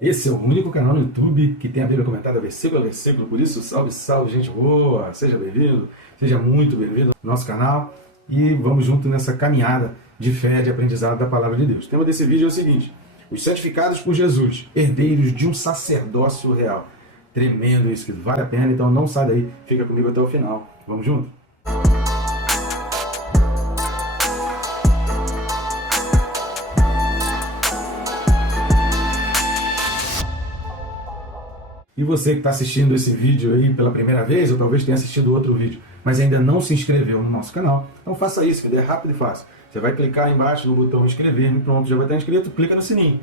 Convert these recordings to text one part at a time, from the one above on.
Esse é o único canal no YouTube que tem a Bíblia comentada versículo a versículo, por isso salve, salve, gente boa, seja bem-vindo, seja muito bem-vindo ao nosso canal e vamos junto nessa caminhada de fé, de aprendizado da Palavra de Deus. O tema desse vídeo é o seguinte: os santificados por Jesus, herdeiros de um sacerdócio real. Tremendo isso, que vale a pena, então não sai daí, fica comigo até o final. Vamos junto? E você que está assistindo esse vídeo aí pela primeira vez, ou talvez tenha assistido outro vídeo, mas ainda não se inscreveu no nosso canal, então faça isso, que é rápido e fácil. Você vai clicar aí embaixo no botão inscrever, e pronto, já vai estar inscrito, clica no sininho.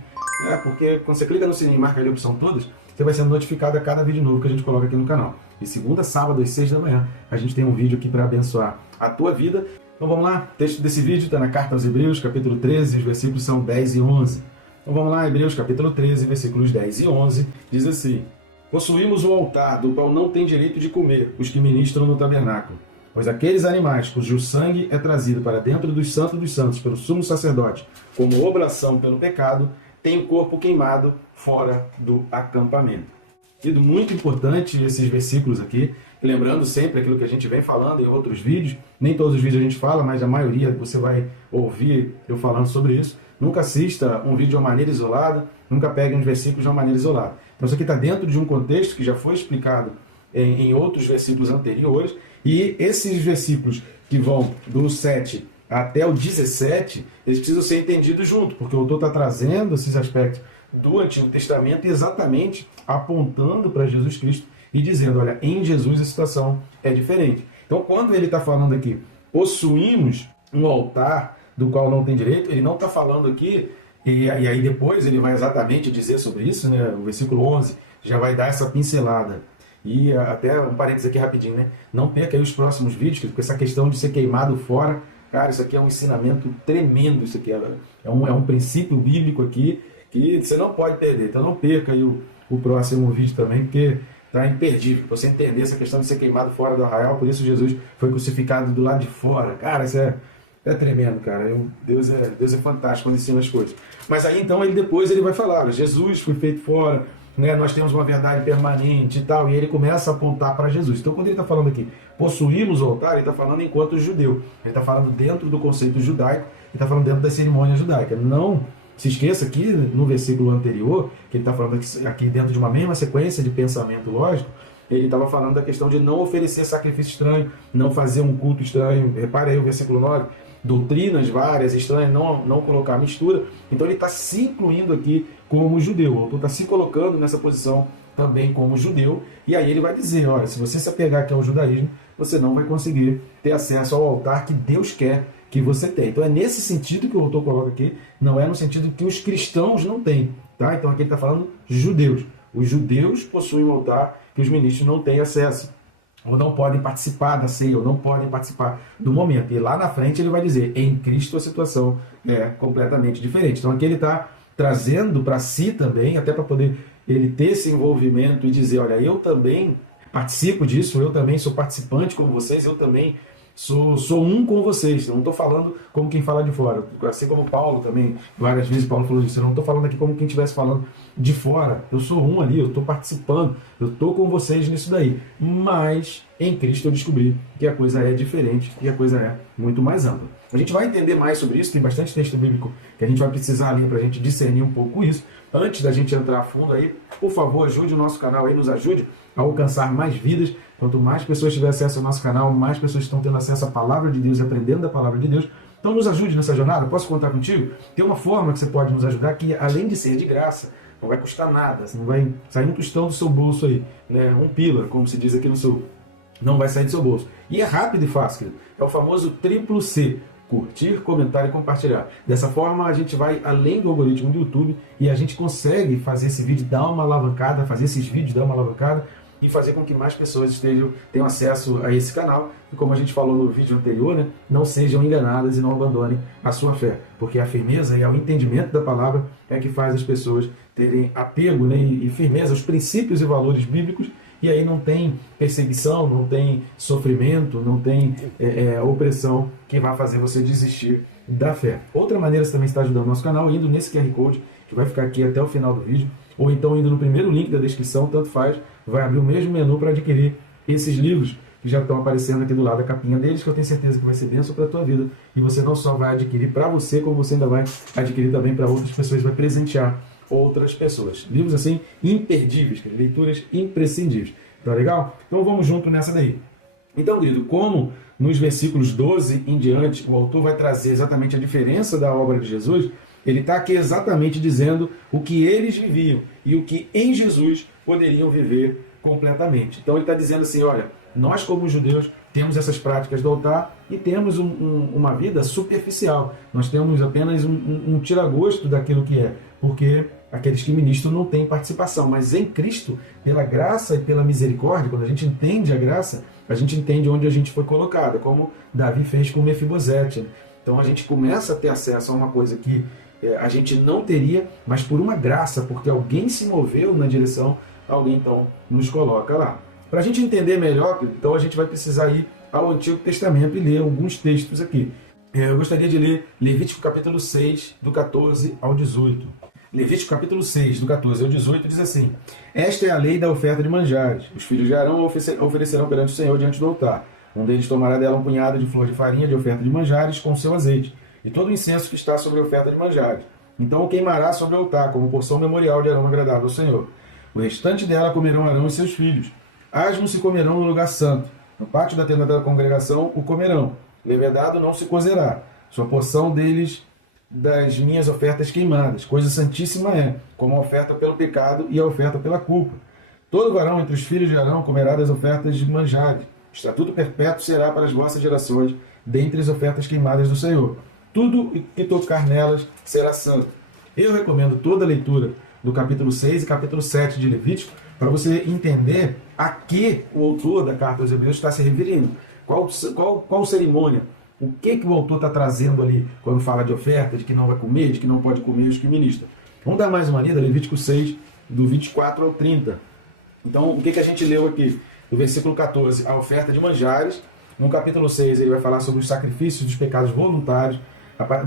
Porque quando você clica no sininho e marca ali a opção todas, você vai sendo notificado a cada vídeo novo que a gente coloca aqui no canal. E segunda, sábado, às 6 da manhã, a gente tem um vídeo aqui para abençoar a tua vida. Então vamos lá, o texto desse vídeo está na Carta aos Hebreus, capítulo 13, os versículos são 10 e 11. Então vamos lá, Hebreus capítulo 13, versículos 10 e 11, diz assim: possuímos o altar, do qual não tem direito de comer os que ministram no tabernáculo. Pois aqueles animais cujo sangue é trazido para dentro dos santos pelo sumo sacerdote, como oblação pelo pecado, têm o corpo queimado fora do acampamento. E muito importante esses versículos aqui, lembrando sempre aquilo que a gente vem falando em outros vídeos. Nem todos os vídeos a gente fala, mas a maioria você vai ouvir eu falando sobre isso. Nunca assista um vídeo de uma maneira isolada, nunca pegue uns versículos de uma maneira isolada. Então isso aqui está dentro de um contexto que já foi explicado em outros versículos anteriores, e esses versículos que vão do 7 até o 17, eles precisam ser entendidos junto, porque o autor está trazendo esses aspectos do Antigo Testamento exatamente apontando para Jesus Cristo e dizendo, olha, em Jesus a situação é diferente. Então quando ele está falando aqui, possuímos um altar do qual não tem direito, ele não está falando aqui, e aí depois ele vai exatamente dizer sobre isso, né? O versículo 11 já vai dar essa pincelada. E até um parênteses aqui rapidinho, né? Não perca aí os próximos vídeos, porque essa questão de ser queimado fora, cara, isso aqui é um ensinamento tremendo, isso aqui é um princípio bíblico aqui que você não pode perder. Então não perca aí o próximo vídeo também, porque está imperdível, para você entender essa questão de ser queimado fora do arraial. Por isso Jesus foi crucificado do lado de fora. Cara, isso é tremendo, cara. Deus é fantástico quando ensina as coisas. Mas aí então depois ele vai falar, Jesus foi feito fora, né? Nós temos uma verdade permanente e tal, e ele começa a apontar para Jesus. Então quando ele está falando aqui, possuímos o altar, ele está falando enquanto judeu. Ele está falando dentro do conceito judaico, ele está falando dentro da cerimônia judaica. Não se esqueça aqui no versículo anterior, que ele está falando aqui dentro de uma mesma sequência de pensamento lógico, ele estava falando da questão de não oferecer sacrifício estranho, não fazer um culto estranho. Repare aí o versículo 9, doutrinas várias, estranhas, não colocar mistura. Então ele está se incluindo aqui como judeu, o autor está se colocando nessa posição também como judeu, e aí ele vai dizer, olha, se você se apegar aqui ao judaísmo, você não vai conseguir ter acesso ao altar que Deus quer que você tenha. Então é nesse sentido que o autor coloca aqui, não é no sentido que os cristãos não têm, tá? Então aqui ele está falando judeus. Os judeus possuem um altar que os ministros não têm acesso, ou não podem participar da ceia, ou não podem participar do momento. E lá na frente ele vai dizer, em Cristo a situação é completamente diferente. Então aqui ele está trazendo para si também, até para poder ele ter esse envolvimento e dizer, olha, eu também participo disso, eu também sou participante como vocês, eu também sou um com vocês. Eu não estou falando como quem fala de fora. Assim como Paulo também, várias vezes Paulo falou disso, eu não estou falando aqui como quem estivesse falando de fora. Eu sou um ali, eu estou participando, eu estou com vocês nisso daí. Mas em Cristo eu descobri que a coisa é diferente e a coisa é muito mais ampla. A gente vai entender mais sobre isso, tem bastante texto bíblico que a gente vai precisar ali para a gente discernir um pouco isso. Antes da gente entrar a fundo aí, por favor, ajude o nosso canal aí, nos ajude a alcançar mais vidas. Quanto mais pessoas tiverem acesso ao nosso canal, mais pessoas estão tendo acesso à Palavra de Deus e aprendendo da Palavra de Deus. Então nos ajude nessa jornada, posso contar contigo? Tem uma forma que você pode nos ajudar que, além de ser de graça, não vai custar nada, não vai sair um tostão do seu bolso aí, né? Um pila, como se diz aqui no sul, não vai sair do seu bolso. E é rápido e fácil, querido. É o famoso triplo C. Curtir, comentar e compartilhar. Dessa forma a gente vai além do algoritmo do YouTube e a gente consegue fazer esse vídeo dar uma alavancada, fazer esses vídeos dar uma alavancada e fazer com que mais pessoas tenham acesso a esse canal. E como a gente falou no vídeo anterior, né, não sejam enganadas e não abandonem a sua fé. Porque a firmeza e o entendimento da palavra é que faz as pessoas terem apego, né, e firmeza aos princípios e valores bíblicos. E aí não tem perseguição, não tem sofrimento, não tem opressão que vai fazer você desistir da fé. Outra maneira você também está ajudando o nosso canal, indo nesse QR Code, que vai ficar aqui até o final do vídeo. ou então indo no primeiro link da descrição, tanto faz, vai abrir o mesmo menu para adquirir esses livros que já estão aparecendo aqui do lado da capinha deles, que eu tenho certeza que vai ser bênção para a tua vida. E você não só vai adquirir para você, como você ainda vai adquirir também para outras pessoas, vai presentear outras pessoas. Livros assim, imperdíveis, leituras imprescindíveis. Tá legal? Então vamos junto nessa daí. Então, querido, como nos versículos 12 em diante, o autor vai trazer exatamente a diferença da obra de Jesus, ele está aqui exatamente dizendo o que eles viviam e o que em Jesus poderiam viver completamente. Então ele está dizendo assim, olha, nós como judeus temos essas práticas do altar e temos uma vida superficial. Nós temos apenas um tira-gosto daquilo que é, porque aqueles que ministram não têm participação. Mas em Cristo, pela graça e pela misericórdia, quando a gente entende a graça, a gente entende onde a gente foi colocado, como Davi fez com Mefibosete. Então a gente começa a ter acesso a uma coisa que a gente não teria, mas por uma graça, porque alguém se moveu na direção, alguém então nos coloca lá. Para a gente entender melhor, então a gente vai precisar ir ao Antigo Testamento e ler alguns textos aqui. Eu gostaria de ler Levítico capítulo 6, do 14 ao 18. Levítico capítulo 6, do 14 ao 18, diz assim: Esta é a lei da oferta de manjares. Os filhos de Arão oferecerão perante o Senhor diante do altar. Um deles tomará dela um punhado de flor de farinha de oferta de manjares com seu azeite, e todo o incenso que está sobre a oferta de manjares. Então o queimará sobre o altar, como porção memorial de aroma agradável ao Senhor. O restante dela comerão Arão e seus filhos. Asmos se comerão no lugar santo. No pátio da tenda da congregação o comerão. Levedado não se cozerá. Sua porção deles das minhas ofertas queimadas. Coisa santíssima é, como a oferta pelo pecado e a oferta pela culpa. Todo varão entre os filhos de Arão comerá das ofertas de manjares. Estatuto perpétuo será para as vossas gerações, dentre as ofertas queimadas do Senhor. Tudo que tocar nelas será santo. Eu recomendo toda a leitura do capítulo 6 e capítulo 7 de Levítico, para você entender a que o autor da carta aos Hebreus está se referindo. Qual cerimônia? O que o autor está trazendo ali quando fala de oferta, de que não vai comer, de que não pode comer os que ministram. Vamos dar mais uma lida, Levítico 6, do 24 ao 30. Então, o que a gente leu aqui? Do versículo 14, a oferta de manjares. No capítulo 6, ele vai falar sobre os sacrifícios dos pecados voluntários.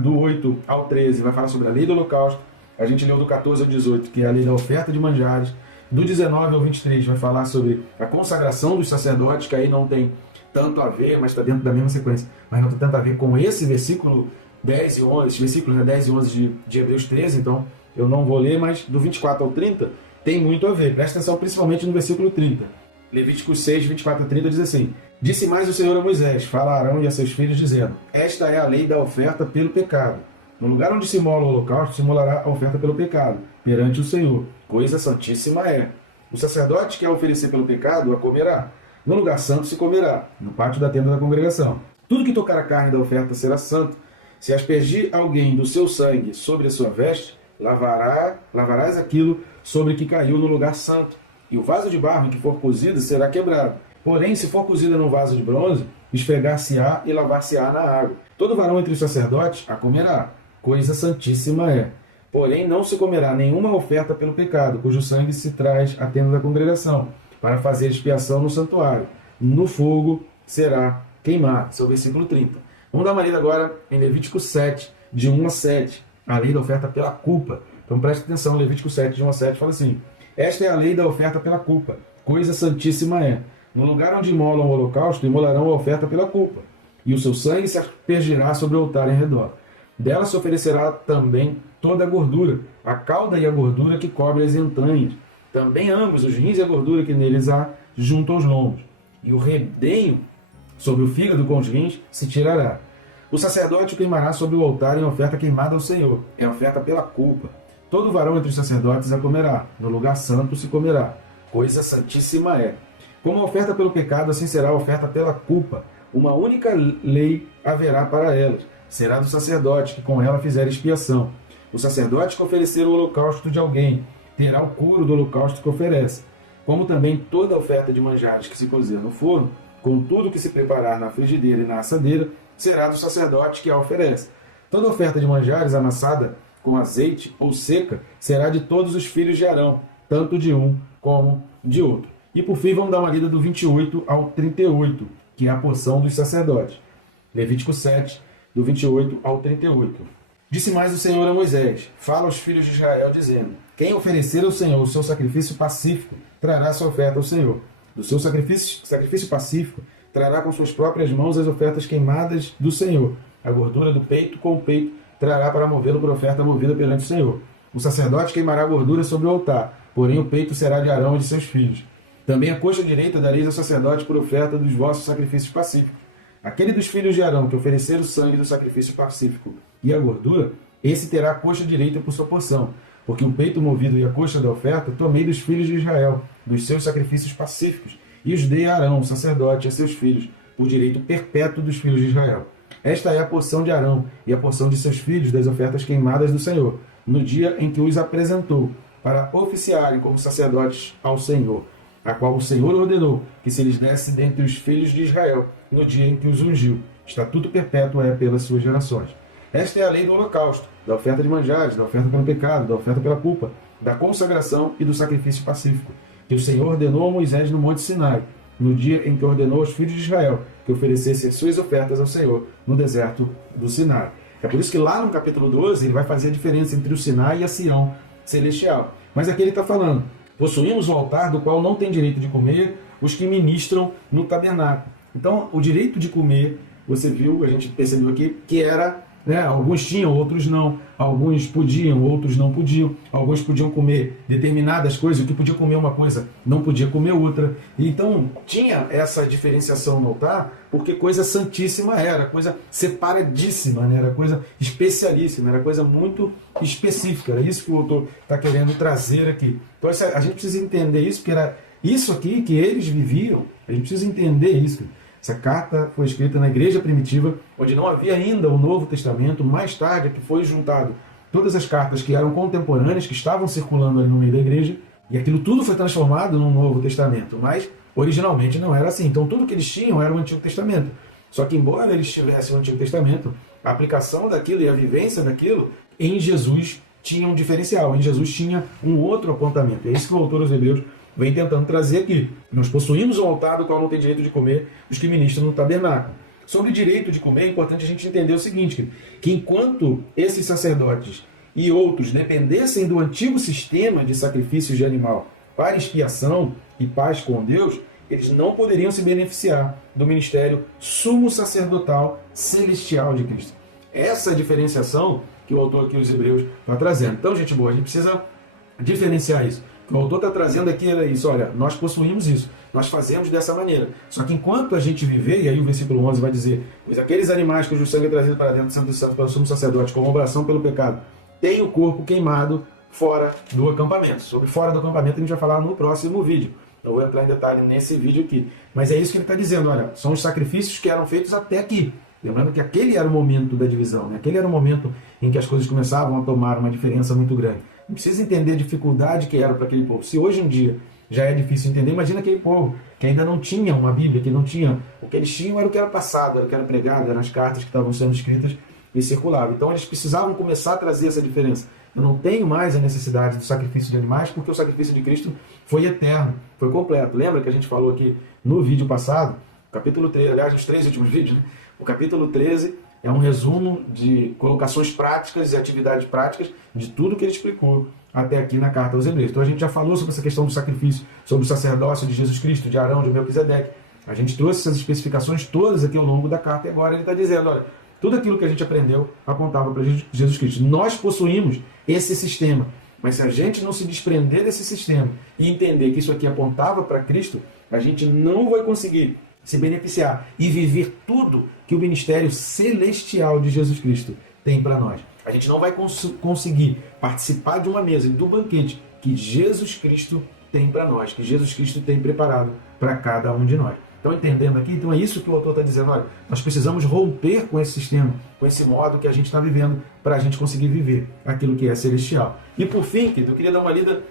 Do 8 ao 13, vai falar sobre a lei do holocausto. A gente leu do 14 ao 18, que é a lei da oferta de manjares. Do 19 ao 23, vai falar sobre a consagração dos sacerdotes, que aí não tem tanto a ver, mas está dentro da mesma sequência, mas não tem tanto a ver com esse versículo 10 e 11, esses versículos, né, 10 e 11 de Hebreus 13, então eu não vou ler, mas do 24 ao 30 tem muito a ver. Presta atenção principalmente no versículo 30. Levítico 6, 24 a 30 diz assim: Disse mais o Senhor a Moisés: Fala a Arão e a seus filhos, dizendo: Esta é a lei da oferta pelo pecado. No lugar onde se mola o holocausto, se molará a oferta pelo pecado, perante o Senhor. Coisa santíssima é. O sacerdote que a oferecer pelo pecado a comerá. No lugar santo se comerá, no pátio da tenda da congregação. Tudo que tocar a carne da oferta será santo. Se aspergir alguém do seu sangue sobre a sua veste, lavarás aquilo sobre que caiu no lugar santo. E o vaso de barro em que for cozido será quebrado. Porém, se for cozida num vaso de bronze, esfregar-se-á e lavar-se-á na água. Todo varão entre os sacerdotes a comerá. Coisa santíssima é. Porém, não se comerá nenhuma oferta pelo pecado, cujo sangue se traz à tenda da congregação, para fazer expiação no santuário. No fogo será queimado. Esse é o versículo 30. Vamos dar uma lida agora em Levítico 7, de 1 a 7. A lei da oferta pela culpa. Então preste atenção, Levítico 7, de 1 a 7, fala assim: Esta é a lei da oferta pela culpa. Coisa santíssima é. No lugar onde imolam o holocausto, imolarão a oferta pela culpa. E o seu sangue se aspergirá sobre o altar em redor. Dela se oferecerá também toda a gordura, a cauda e a gordura que cobre as entranhas. Também ambos, os rins e a gordura que neles há, junto aos lombos. E o redenho sobre o fígado com os rins se tirará. O sacerdote o queimará sobre o altar em oferta queimada ao Senhor. É oferta pela culpa. Todo varão entre os sacerdotes a comerá. No lugar santo se comerá. Coisa santíssima é. Como a oferta pelo pecado, assim será a oferta pela culpa. Uma única lei haverá para elas. Será do sacerdote que com ela fizer expiação. O sacerdote que oferecer o holocausto de alguém terá o couro do holocausto que oferece. Como também toda oferta de manjares que se cozer no forno, com tudo que se preparar na frigideira e na assadeira, será do sacerdote que a oferece. Toda oferta de manjares amassada com azeite ou seca será de todos os filhos de Arão, tanto de um como de outro. E por fim vamos dar uma lida do 28 ao 38, que é a porção dos sacerdotes. Levítico 7, do 28 ao 38. Disse mais o Senhor a Moisés: Fala aos filhos de Israel, dizendo: Quem oferecer ao Senhor o seu sacrifício pacífico, trará sua oferta ao Senhor. Do seu sacrifício pacífico, trará com suas próprias mãos as ofertas queimadas do Senhor. A gordura do peito com o peito trará para movê-lo por oferta movida perante o Senhor. O sacerdote queimará a gordura sobre o altar, porém o peito será de Arão e de seus filhos. Também a coxa direita dareis ao sacerdote por oferta dos vossos sacrifícios pacíficos. Aquele dos filhos de Arão que oferecer o sangue do sacrifício pacífico e a gordura, esse terá a coxa direita por sua porção, porque o peito movido e a coxa da oferta tomei dos filhos de Israel, dos seus sacrifícios pacíficos, e os dei a Arão, o sacerdote, e a seus filhos, por direito perpétuo dos filhos de Israel. Esta é a porção de Arão e a porção de seus filhos das ofertas queimadas do Senhor, no dia em que os apresentou, para oficiarem como sacerdotes ao Senhor, a qual o Senhor ordenou que se lhes desse dentre os filhos de Israel, no dia em que os ungiu. Estatuto perpétuo é pelas suas gerações. Esta é a lei do holocausto, da oferta de manjares, da oferta pelo pecado, da oferta pela culpa, da consagração e do sacrifício pacífico, que o Senhor ordenou a Moisés no Monte Sinai, no dia em que ordenou aos filhos de Israel que oferecessem as suas ofertas ao Senhor no deserto do Sinai. É por isso que lá no capítulo 12 ele vai fazer a diferença entre o Sinai e a Sião celestial. Mas aqui ele está falando: possuímos o altar do qual não tem direito de comer os que ministram no tabernáculo. Então, o direito de comer, você viu, a gente percebeu aqui, que era, alguns tinham, outros não. Alguns podiam, outros não podiam. Alguns podiam comer determinadas coisas, o que podia comer uma coisa, não podia comer outra. Então, tinha essa diferenciação no altar, porque coisa santíssima era, coisa separadíssima, era coisa especialíssima, era coisa muito específica. Era isso que o autor está querendo trazer aqui. Então, a gente precisa entender isso, porque era isso aqui que eles viviam. A gente precisa entender isso. Essa carta foi escrita na igreja primitiva, onde não havia ainda o Novo Testamento. Mais tarde é que foi juntado todas as cartas que eram contemporâneas, que estavam circulando ali no meio da igreja, e aquilo tudo foi transformado num Novo Testamento. Mas, originalmente, não era assim. Então, tudo que eles tinham era o Antigo Testamento. Só que, embora eles tivessem o Antigo Testamento, a aplicação daquilo e a vivência daquilo, em Jesus tinha um diferencial. Em Jesus tinha um outro apontamento. É isso que o autor aos Hebreus vem tentando trazer aqui. Nós possuímos um altar do qual não tem direito de comer os que ministram no tabernáculo. Sobre direito de comer, é importante a gente entender o seguinte, que enquanto esses sacerdotes e outros dependessem do antigo sistema de sacrifícios de animal para expiação e paz com Deus, eles não poderiam se beneficiar do ministério sumo sacerdotal celestial de Cristo. Essa é a diferenciação que o autor aqui, os Hebreus, está trazendo. Então, gente boa, a gente precisa diferenciar isso. O autor está trazendo aqui é isso: olha, nós possuímos isso, nós fazemos dessa maneira. Só que enquanto a gente viver, e aí o versículo 11 vai dizer: pois aqueles animais cujo sangue é trazido para dentro do Santo dos Santos pelo sumo sacerdote como oblação pelo pecado, têm o corpo queimado fora do acampamento. Sobre fora do acampamento a gente vai falar no próximo vídeo. Não vou entrar em detalhe nesse vídeo aqui. Mas é isso que ele está dizendo: olha, são os sacrifícios que eram feitos até aqui. Lembrando que aquele era o momento da divisão, né? Aquele era o momento em que as coisas começavam a tomar uma diferença muito grande. Não precisa entender a dificuldade que era para aquele povo. Se hoje em dia já é difícil entender, imagina aquele povo que ainda não tinha uma Bíblia, que não tinha. O que eles tinham era o que era passado, era o que era pregado, eram as cartas que estavam sendo escritas e circulavam. Então eles precisavam começar a trazer essa diferença. Eu não tenho mais a necessidade do sacrifício de animais, porque o sacrifício de Cristo foi eterno, foi completo. Lembra que a gente falou aqui no vídeo passado, capítulo 13, aliás, nos 3 últimos vídeos, né? O capítulo 13 é um resumo de colocações práticas e atividades práticas de tudo que ele explicou até aqui na carta aos Hebreus. Então a gente já falou sobre essa questão do sacrifício, sobre o sacerdócio de Jesus Cristo, de Arão, de Melquisedeque. A gente trouxe essas especificações todas aqui ao longo da carta, e agora ele está dizendo, olha, tudo aquilo que a gente aprendeu apontava para Jesus Cristo. Nós possuímos esse sistema, mas se a gente não se desprender desse sistema e entender que isso aqui apontava para Cristo, a gente não vai conseguir se beneficiar e viver tudo que o ministério celestial de Jesus Cristo tem para nós. A gente não vai conseguir participar de uma mesa e do banquete que Jesus Cristo tem para nós, que Jesus Cristo tem preparado para cada um de nós. Estão entendendo aqui? Então é isso que o autor está dizendo. Olha, nós precisamos romper com esse sistema, com esse modo que a gente está vivendo, para a gente conseguir viver aquilo que é celestial. E por fim, eu queria dar uma lida,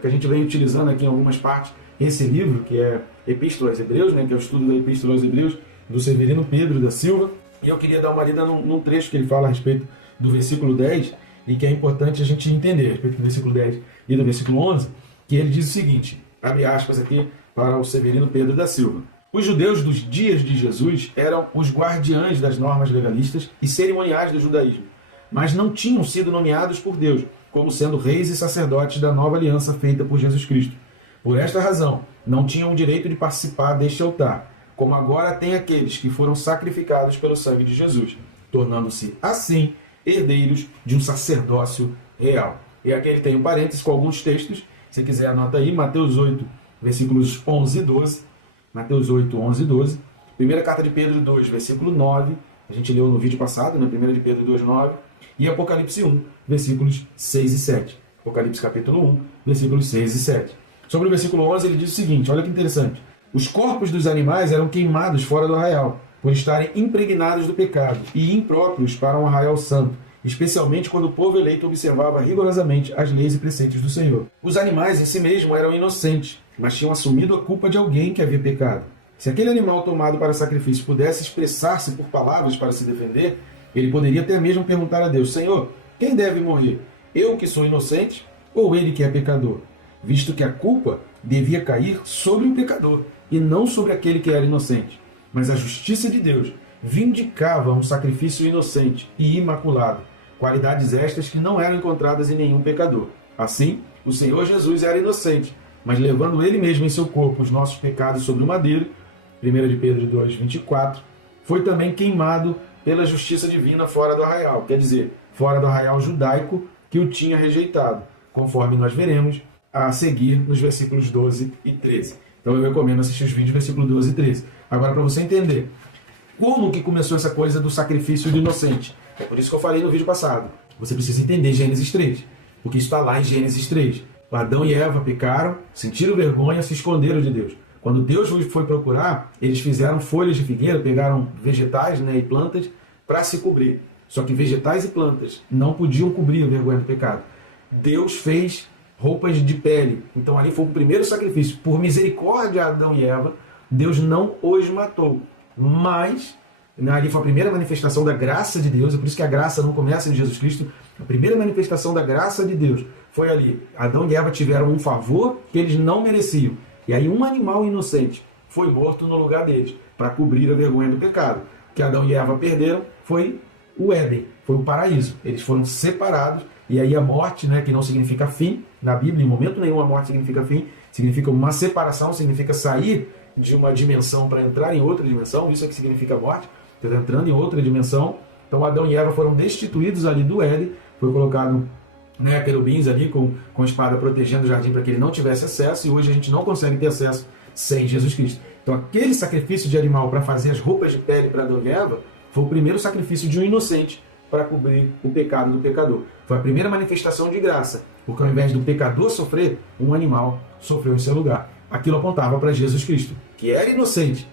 que a gente vem utilizando aqui em algumas partes, esse livro, que é Epístola aos Hebreus, que é o estudo da Epístola aos Hebreus, do Severino Pedro da Silva. E eu queria dar uma lida num trecho que ele fala a respeito do versículo 10, e que é importante a gente entender, a respeito do versículo 10 e do versículo 11, que ele diz o seguinte, abre aspas aqui para o Severino Pedro da Silva. Os judeus dos dias de Jesus eram os guardiães das normas legalistas e cerimoniais do judaísmo, mas não tinham sido nomeados por Deus, como sendo reis e sacerdotes da nova aliança feita por Jesus Cristo. Por esta razão, não tinham o direito de participar deste altar, como agora tem aqueles que foram sacrificados pelo sangue de Jesus, tornando-se, assim, herdeiros de um sacerdócio real. E aqui ele tem um parênteses com alguns textos, se quiser anota aí, Mateus 8, versículos 11 e 12, Mateus 8, 11 e 12, primeira carta de Pedro 2, versículo 9, a gente leu no vídeo passado, na primeira de Pedro 2, 9, e Apocalipse 1, versículos 6 e 7. Apocalipse capítulo 1, versículos 6 e 7. Sobre o versículo 11 ele diz o seguinte, olha que interessante. Os corpos dos animais eram queimados fora do arraial, por estarem impregnados do pecado e impróprios para um arraial santo, especialmente quando o povo eleito observava rigorosamente as leis e preceitos do Senhor. Os animais em si mesmos eram inocentes, mas tinham assumido a culpa de alguém que havia pecado. Se aquele animal tomado para sacrifício pudesse expressar-se por palavras para se defender, ele poderia até mesmo perguntar a Deus, Senhor, quem deve morrer? Eu que sou inocente ou ele que é pecador? Visto que a culpa devia cair sobre o pecador e não sobre aquele que era inocente. Mas a justiça de Deus vindicava um sacrifício inocente e imaculado, qualidades estas que não eram encontradas em nenhum pecador. Assim, o Senhor Jesus era inocente, mas levando ele mesmo em seu corpo os nossos pecados sobre o madeiro, 1 de Pedro 2, 24, foi também queimado pela justiça divina fora do arraial, quer dizer, fora do arraial judaico que o tinha rejeitado, conforme nós veremos a seguir nos versículos 12 e 13. Então eu recomendo assistir os vídeos versículos 12 e 13. Agora, para você entender como que começou essa coisa do sacrifício do inocente, é por isso que eu falei no vídeo passado. Você precisa entender Gênesis 3, porque isso está lá em Gênesis 3. Adão e Eva pecaram, sentiram vergonha, se esconderam de Deus. Quando Deus foi procurar, eles fizeram folhas de figueira, pegaram vegetais, né, e plantas para se cobrir. Só que vegetais e plantas não podiam cobrir a vergonha do pecado. Deus fez roupas de pele. Então ali foi o primeiro sacrifício. Por misericórdia a Adão e Eva, Deus não os matou. Mas ali foi a primeira manifestação da graça de Deus. É por isso que a graça não começa em Jesus Cristo. A primeira manifestação da graça de Deus foi ali. Adão e Eva tiveram um favor que eles não mereciam. E aí um animal inocente foi morto no lugar deles, para cobrir a vergonha do pecado. O que Adão e Eva perderam foi o Éden, foi o paraíso. Eles foram separados, e aí a morte, né, que não significa fim, na Bíblia em momento nenhum a morte significa fim, significa uma separação, significa sair de uma dimensão para entrar em outra dimensão, isso é que significa morte, você está entrando em outra dimensão. Então Adão e Eva foram destituídos ali do Éden, foi colocado, né, querubins ali com espada protegendo o jardim para que ele não tivesse acesso, e hoje a gente não consegue ter acesso sem Jesus Cristo. Então aquele sacrifício de animal para fazer as roupas de pele para Adão e Eva foi o primeiro sacrifício de um inocente para cobrir o pecado do pecador. Foi a primeira manifestação de graça, porque ao invés do pecador sofrer, um animal sofreu em seu lugar. Aquilo apontava para Jesus Cristo, que era inocente,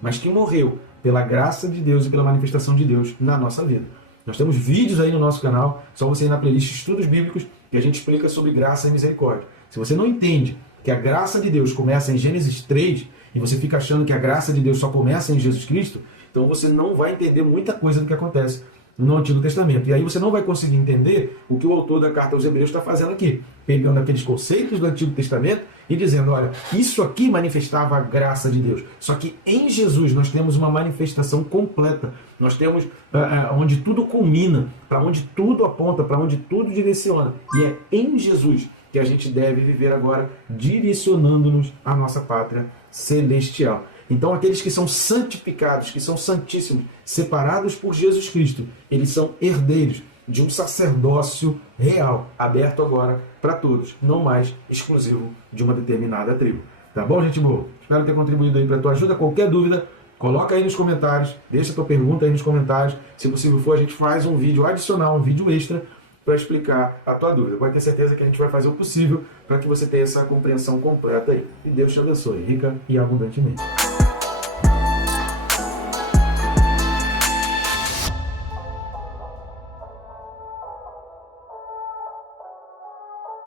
mas que morreu pela graça de Deus e pela manifestação de Deus na nossa vida. Nós temos vídeos aí no nosso canal, só você ir na playlist Estudos Bíblicos, que a gente explica sobre graça e misericórdia. Se você não entende que a graça de Deus começa em Gênesis 3, e você fica achando que a graça de Deus só começa em Jesus Cristo, então você não vai entender muita coisa do que acontece no Antigo Testamento. E aí você não vai conseguir entender o que o autor da carta aos Hebreus está fazendo aqui, pegando aqueles conceitos do Antigo Testamento e dizendo, olha, isso aqui manifestava a graça de Deus. Só que em Jesus nós temos uma manifestação completa. Nós temos onde tudo culmina, para onde tudo aponta, para onde tudo direciona. E é em Jesus que a gente deve viver agora, direcionando-nos à nossa pátria celestial. Então aqueles que são santificados, que são santíssimos, separados por Jesus Cristo, eles são herdeiros de um sacerdócio real, aberto agora para todos, não mais exclusivo de uma determinada tribo. Tá bom, gente boa? Espero ter contribuído aí para a tua ajuda. Qualquer dúvida, coloca aí nos comentários, deixa a tua pergunta aí nos comentários. Se possível for, a gente faz um vídeo adicional, um vídeo extra, para explicar a tua dúvida. Pode ter certeza que a gente vai fazer o possível para que você tenha essa compreensão completa aí. E Deus te abençoe, rica e abundantemente.